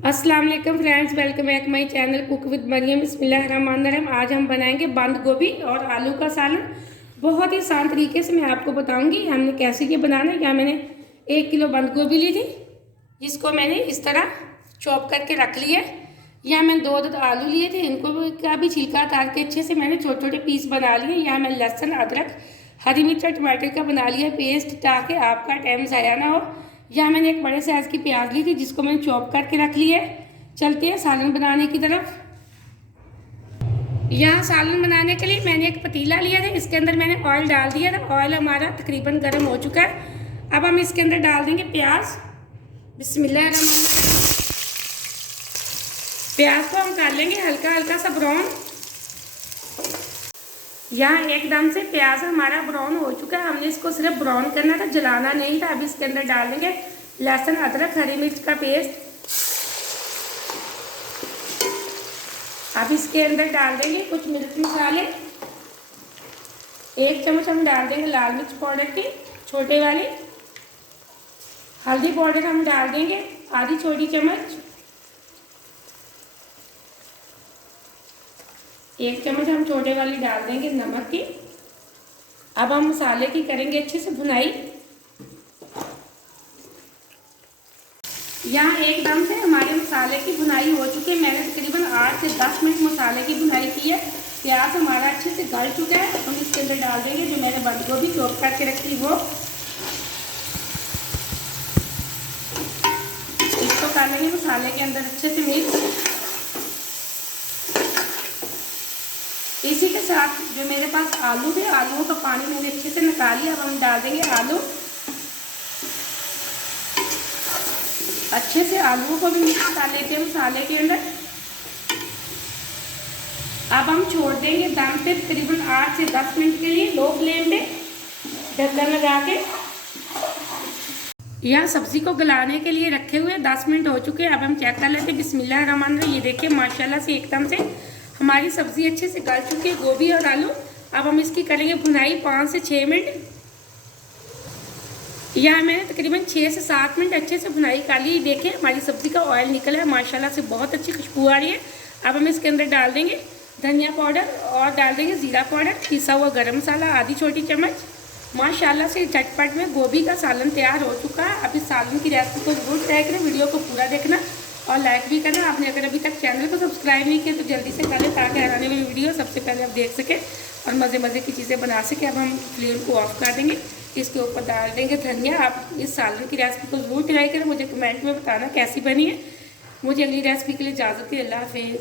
अस्सलाम वालेकुम friends, welcome back my channel cook with Mariam. बिस्मिल्लाहिर्रहमानिर्रहीम। आज हम बनाएंगे बंद गोभी और आलू का सालन। बहुत ही आसान तरीके से मैं आपको बताऊंगी हमने कैसे ये बनाना है। यहाँ मैंने 1 किलो बंद गोभी ली थी, जिसको मैंने इस तरह चॉप करके रख लिया। यहाँ मैंने 2 आलू लिए थे, इनको का भी छिलका उतार के अच्छे से मैंने छोटे छोटे पीस बना लिए। यहाँ मैंने लहसुन, अदरक, हरी मिर्च और टमाटर का बना लिया पेस्ट, ताकि आपका टाइम ज़ाया ना हो। यहाँ मैंने एक बड़े साइज़ की प्याज ली थी, जिसको मैंने चॉप करके रख लिया है। चलते हैं सालन बनाने की तरफ। यहाँ सालन बनाने के लिए मैंने एक पतीला लिया था, इसके अंदर मैंने ऑयल डाल दिया था। ऑयल हमारा तकरीबन गर्म हो चुका है। अब हम इसके अंदर डाल देंगे प्याज। बिस्मिल्लाहिर्रहमानिर्रहीम। प्याज को हम कर लेंगे हल्का हल्का सा ब्राउन। यहाँ एकदम से प्याज हमारा ब्राउन हो चुका है। हमने इसको सिर्फ ब्राउन करना था, जलाना नहीं था। अब इसके अंदर डाल देंगे लहसुन, अदरक, हरी मिर्च का पेस्ट। अब इसके अंदर डाल देंगे कुछ मिर्च मसाले। 1 चम्मच हम डाल देंगे लाल मिर्च पाउडर की छोटे वाली। हल्दी पाउडर हम डाल देंगे आधी छोटी चम्मच। 1 चम्मच हम छोटे वाली डाल देंगे नमक की। अब हम मसाले की करेंगे अच्छे से भुनाई। यहाँ एकदम से हमारे मसाले की भुनाई हो चुकी है। मैंने तकरीबन 8 से 10 मिनट मसाले की भुनाई की है। प्याज हमारा अच्छे से गल चुका है। हम इसके अंदर डाल देंगे जो मैंने बंद गोभी चॉप करके रखी वो। इसको कर लेंगे मसाले के अंदर अच्छे से मिक्स। इसी के साथ जो मेरे पास आलू थे, आलूओं का पानी मैंने अच्छे से निकाल लिया। अब हम डाल देंगे आलू। अच्छे से आलूओं को भी मिक्स कर लेते हैं मसाले के अंदर। अब हम छोड़ देंगे दम पे तकरीबन 8 से 10 मिनट के लिए लो फ्लेम पे ढक्कन लगा के। यहाँ सब्जी को गलाने के लिए रखे हुए 10 मिनट हो चुके हैं। अब हम चेक कर लेते हैं। बिस्मिल्लाहिर्रहमानिर्रहीम। ये देखिए माशाल्लाह से एकदम से हमारी सब्जी अच्छे से गल चुकी है, गोभी और आलू। अब हम इसकी करेंगे भुनाई 5 से 6 मिनट। यहाँ मैंने तकरीबन 6 से 7 मिनट अच्छे से भुनाई कर ली। देखिए हमारी सब्ज़ी का ऑयल निकला है, माशाल्लाह से बहुत अच्छी खुशबू आ रही है। अब हम इसके अंदर डाल देंगे धनिया पाउडर और डाल देंगे ज़ीरा पाउडर, पिसा हुआ गरम मसाला आधी छोटी चम्मच। माशाल्लाह से झटपट में गोभी का सालन तैयार हो चुका है। अब इस सालन की रेसिपी को जरूर ट्राई करें, वीडियो को पूरा देखना और लाइक भी करना। आपने अगर अभी तक चैनल को सब्सक्राइब नहीं किया तो जल्दी से कर लें, ताकि आने वाली वीडियो सबसे पहले आप देख सकें और मज़े मज़े की चीज़ें बना सकें। अब हम फ्लेम को ऑफ कर देंगे। इसके ऊपर डाल देंगे धनिया। आप इस सालन की रेसिपी को जरूर ट्राई करें, मुझे कमेंट में बताना कैसी बनी है। मुझे अगली रेसिपी के लिए इजाज़त है। अल्लाह हाफिज़।